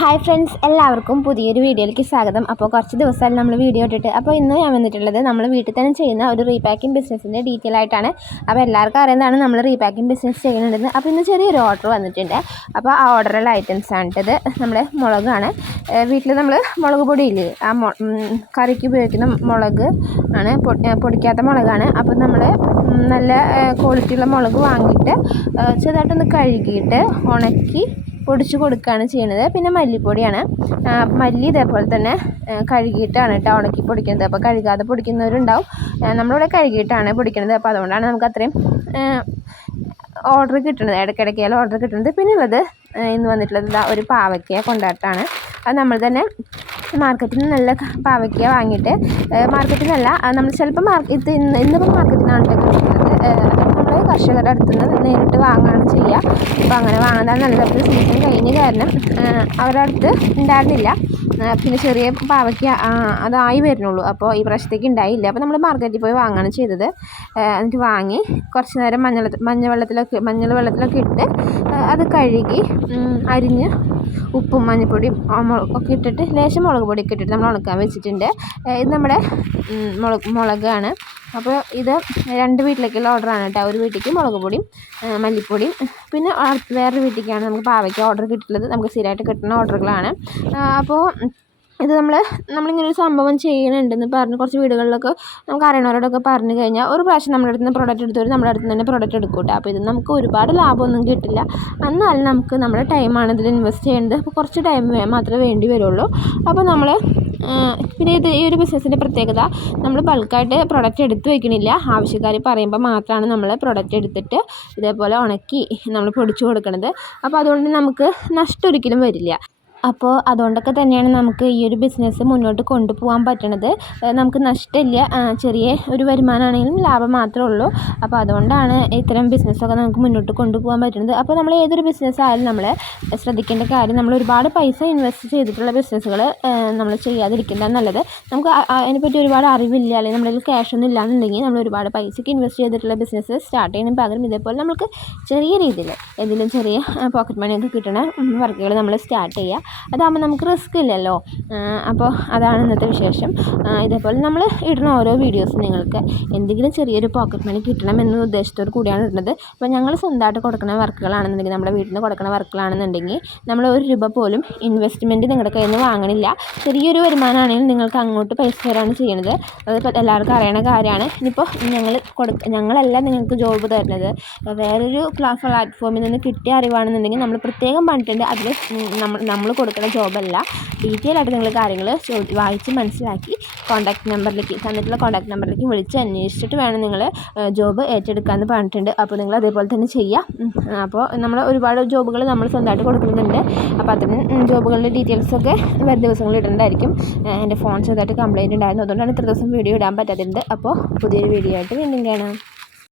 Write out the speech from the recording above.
Hi friends എല്ലാവർക്കും പുതിയൊരു വീഡിയോയിലേക്ക് സ്വാഗതം. അപ്പോൾ കുറച്ച് ദിവസമായി നമ്മൾ വീഡിയോ ഇട്ടിട്ട് അപ്പോൾ ഇന്ന് ഞാൻ വന്നിട്ടുള്ളത് നമ്മൾ വീട്ടിൽ തന്നെ ചെയ്യുന്ന ഒരു റീപാക്കിംഗ് ബിസിനസ്സിന്റെ ഡീറ്റെയിൽ ആയിട്ടാണ്. അപ്പോൾ എല്ലാവർക്കും അറിയുന്നതാണ് നമ്മൾ റീപാക്കിംഗ് ബിസിനസ് ചെയ്യുന്നുണ്ടെന്ന് അപ്പോൾ ഇന്ന് ചെറിയൊരു ഓർഡർ വന്നിട്ടുണ്ട്. അപ്പോൾ ആ ഓർഡറുള്ള ഐറ്റംസ് ആണ് ഇത് നമ്മുടെ മുളകാണ്. വീട്ടിൽ നമ്മൾ മുളക് പൊടിയില്ലേ ആ കറിക്ക് ഉപയോഗിക്കുന്ന മുളക് ആണ്. പൊടിക്കാത്ത മുളകാണ്. അപ്പോൾ നമ്മൾ നല്ല ക്വാളിറ്റിയുള്ള മുളക് വാങ്ങിയിട്ട് ചെറുതായിട്ടൊന്ന് കഴുകിയിട്ട് ഉണക്കി പൊടിച്ച് കൊടുക്കുകയാണ് ചെയ്യുന്നത്. പിന്നെ മല്ലിപ്പൊടിയാണ്. മല്ലി ഇതേപോലെ തന്നെ കഴുകിയിട്ടാണ് കേട്ടോ ഉണക്കി പൊടിക്കുന്നത്. അപ്പോൾ കഴുകാതെ പൊടിക്കുന്നവരുണ്ടാവും. നമ്മളിവിടെ കഴുകിയിട്ടാണ് പൊടിക്കുന്നത്. അപ്പോൾ അതുകൊണ്ടാണ് നമുക്ക് അത്രയും ഓർഡർ കിട്ടുന്നത്. ഇടയ്ക്കിടയ്ക്കായാലും ഓർഡർ കിട്ടുന്നത്. പിന്നെ ഉള്ളത് ഇന്ന് വന്നിട്ടുള്ളത് ഒരു പാവയ്ക്ക കൊണ്ടാട്ടാണ് അത് നമ്മൾ തന്നെ മാർക്കറ്റിൽ നിന്ന് നല്ല പാവയ്ക്ക വാങ്ങിയിട്ട് മാർക്കറ്റിൽ നിന്നല്ല നമ്മൾ ചിലപ്പോൾ മാർക്കറ്റ് ഇന്ന് ഇന്നിപ്പോൾ മാർക്കറ്റിൽ നിന്നാണ് കിട്ടുന്നത്. കർഷകരുടെ അടുത്ത് നിന്ന് നേരിട്ട് വാങ്ങുകയാണ് ചെയ്യുക. അപ്പോൾ അങ്ങനെ വാങ്ങുന്നതാണ് നല്ല അപ്പോൾ സീസൺ കഴിഞ്ഞ കാരണം അവരുടെ അടുത്ത് ഉണ്ടായിരുന്നില്ല. പിന്നെ ചെറിയ പാവയ്ക്ക് അതായി വരുന്നുള്ളൂ. അപ്പോൾ ഈ പ്രാവശ്യത്തേക്ക് ഉണ്ടായില്ല. അപ്പോൾ നമ്മൾ മാർക്കറ്റിൽ പോയി വാങ്ങുകയാണ് ചെയ്തത്. എന്നിട്ട് വാങ്ങി കുറച്ച് നേരം മഞ്ഞൾ മഞ്ഞ വെള്ളത്തിലൊക്കെ മഞ്ഞൾ വെള്ളത്തിലൊക്കെ ഇട്ട് അത് കഴുകി അരിഞ്ഞ് ഉപ്പും മഞ്ഞൾപ്പൊടിയും ഒക്കെ ഇട്ടിട്ട് ലേശം മുളക് പൊടിയൊക്കെ ഇട്ടിട്ട് നമ്മൾ ഉണക്കാൻ വെച്ചിട്ടുണ്ട്. ഇത് നമ്മുടെ മുളക് മുളകാണ്. അപ്പോൾ ഇത് രണ്ട് വീട്ടിലേക്കുള്ള ഓർഡറാണ് കേട്ടോ. ഒരു വീട്ടിലേക്ക് മുളക് പൊടിയും മല്ലിപ്പൊടിയും പിന്നെ വേറൊരു വീട്ടിലേക്കാണ് നമുക്ക് പാവയ്ക്ക് ഓർഡർ കിട്ടുന്നത്. നമുക്ക് സ്ഥിരമായിട്ട് കിട്ടുന്ന ഓർഡറുകളാണ് അപ്പോൾ ഇത് നമ്മൾ നമ്മളിങ്ങനെ ഒരു സംഭവം ചെയ്യണുണ്ടെന്ന് പറഞ്ഞ് കുറച്ച് വീടുകളിലൊക്കെ നമുക്ക് അറിയണവരോടൊക്കെ പറഞ്ഞു കഴിഞ്ഞാൽ ഒരു പ്രാവശ്യം നമ്മുടെ അടുത്ത് നിന്ന് പ്രോഡക്റ്റ് എടുത്തവർ നമ്മുടെ അടുത്ത് തന്നെ പ്രോഡക്റ്റ് എടുക്കൂട്ടെ. അപ്പോൾ ഇത് നമുക്ക് ഒരുപാട് ലാഭമൊന്നും കിട്ടില്ല. എന്നാലും നമുക്ക് നമ്മുടെ ടൈമാണ് ഇതിൽ ഇൻവെസ്റ്റ് ചെയ്യേണ്ടത്. അപ്പോൾ കുറച്ച് ടൈം മാത്രമേ വേണ്ടി വരുള്ളൂ. അപ്പോൾ നമ്മൾ പിന്നെ ഇത് ഈ ഒരു ബിസിനസ്സിന്റെ പ്രത്യേകത നമ്മൾ ബൾക്കായിട്ട് പ്രൊഡക്റ്റ് എടുത്ത് വയ്ക്കണില്ല ആവശ്യക്കാർ പറയുമ്പോൾ മാത്രമാണ് നമ്മൾ പ്രൊഡക്റ്റ് എടുത്തിട്ട് ഇതേപോലെ ഉണക്കി നമ്മൾ പൊടിച്ചു കൊടുക്കണത്. അപ്പോൾ അതുകൊണ്ട് നമുക്ക് നഷ്ടം ഒരിക്കലും വരില്ല. അപ്പോൾ അതുകൊണ്ടൊക്കെ തന്നെയാണ് നമുക്ക് ഈ ഒരു ബിസിനസ് മുന്നോട്ട് കൊണ്ടുപോകാൻ പറ്റണത്. നമുക്ക് നഷ്ടമില്ല. ചെറിയ ഒരു വരുമാനമാണെങ്കിലും ലാഭം മാത്രമേ ഉള്ളൂ. അപ്പോൾ അതുകൊണ്ടാണ് ഇത്തരം ബിസിനസ്സൊക്കെ നമുക്ക് മുന്നോട്ട് കൊണ്ടുപോകാൻ പറ്റുന്നത് അപ്പോൾ നമ്മൾ ഏതൊരു ബിസിനസ് ആയാലും നമ്മൾ ശ്രദ്ധിക്കേണ്ട കാര്യം നമ്മൾ ഒരുപാട് പൈസ ഇൻവെസ്റ്റ് ചെയ്തിട്ടുള്ള ബിസിനസ്സുകൾ നമ്മൾ ചെയ്യാതിരിക്കുന്നതാണ് നല്ലത്. നമുക്ക് അതിനെപ്പറ്റി ഒരുപാട് അറിവില്ല. അല്ലെങ്കിൽ നമ്മുടെ ക്യാഷ് ഒന്നും ഇല്ലാന്നുണ്ടെങ്കിൽ നമ്മൾ ഒരുപാട് പൈസയ്ക്ക് ഇൻവെസ്റ്റ് ചെയ്തിട്ടുള്ള ബിസിനസ് സ്റ്റാർട്ട് ചെയ്യുന്നതിന് പകരം ഇതേപോലെ നമുക്ക് ചെറിയ രീതിയിൽ എന്തെങ്കിലും ചെറിയ പോക്കറ്റ് മണിയൊക്കെ കിട്ടണ വർക്കുകൾ നമ്മൾ സ്റ്റാർട്ട് ചെയ്യുക അതാകുമ്പോൾ നമുക്ക് റിസ്ക് ഇല്ലല്ലോ. അപ്പോൾ അതാണ് ഇന്നത്തെ വിശേഷം. ഇതേപോലെ നമ്മൾ ഇടുന്ന ഓരോ വീഡിയോസ് നിങ്ങൾക്ക് എന്തെങ്കിലും ചെറിയൊരു പോക്കറ്റ് മണി കിട്ടണം എന്ന ഉദ്ദേശത്തോട് കൂടിയാണ് ഇടുന്നത്. അപ്പോൾ ഞങ്ങൾ സ്വന്തമായിട്ട് കൊടുക്കുന്ന വർക്കുകളാണെന്നുണ്ടെങ്കിൽ നമ്മുടെ വീട്ടിൽ നിന്ന് കൊടുക്കുന്ന വർക്കുകളാണെന്നുണ്ടെങ്കിൽ നമ്മൾ ഒരു രൂപ പോലും ഇൻവെസ്റ്റ്മെന്റ് നിങ്ങളുടെ കയ്യിൽ നിന്ന് വാങ്ങണില്ല. ചെറിയൊരു വരുമാനമാണെങ്കിൽ നിങ്ങൾക്ക് അങ്ങോട്ട് പൈസ തരാണ് ചെയ്യുന്നത് അതിപ്പോൾ എല്ലാവർക്കും അറിയണ കാര്യമാണ്. ഇനിയിപ്പോൾ ഞങ്ങൾ കൊടുക്ക ഞങ്ങളല്ല നിങ്ങൾക്ക് ജോബ് തരുന്നത്. വേറൊരു പ്ലാറ്റ്ഫോമിൽ നിന്ന് കിട്ടിയ അറിവാണെന്നുണ്ടെങ്കിൽ നമ്മൾ പ്രത്യേകം പറഞ്ഞിട്ടുണ്ട്. അതിൽ നമ്മൾ നമ്മൾ കൊടുക്കുന്ന ജോബല്ല. ഡീറ്റെയിൽ ആയിട്ട് നിങ്ങൾ കാര്യങ്ങൾ വായിച്ച് മനസ്സിലാക്കി കോൺടാക്ട് നമ്പറിലേക്ക് തന്നിട്ടുള്ള കോൺടാക്ട് നമ്പറിലേക്ക് വിളിച്ച് അന്വേഷിച്ചിട്ട് വേണം നിങ്ങൾ ജോബ് ഏറ്റെടുക്കാമെന്ന് പറഞ്ഞിട്ടുണ്ട്. അപ്പോൾ നിങ്ങൾ അതേപോലെ തന്നെ ചെയ്യുക അപ്പോൾ നമ്മൾ ഒരുപാട് ജോബുകൾ നമ്മൾ സ്വന്തമായിട്ട് കൊടുക്കുന്നുണ്ട്. അപ്പോൾ അത്തരം ജോബുകളുടെ ഡീറ്റെയിൽസൊക്കെ വരും ദിവസങ്ങളിൽ ഇടേണ്ടതായിരിക്കും. എന്റെ ഫോൺ ചെറുതായിട്ട് കംപ്ലയിന്റ് ഉണ്ടായിരുന്നു. അതുകൊണ്ടാണ് ഇത്ര ദിവസം വീഡിയോ ഇടാൻ പറ്റാത്തത് അപ്പോൾ പുതിയൊരു വീഡിയോ ആയിട്ട് വീണ്ടും കാണാം.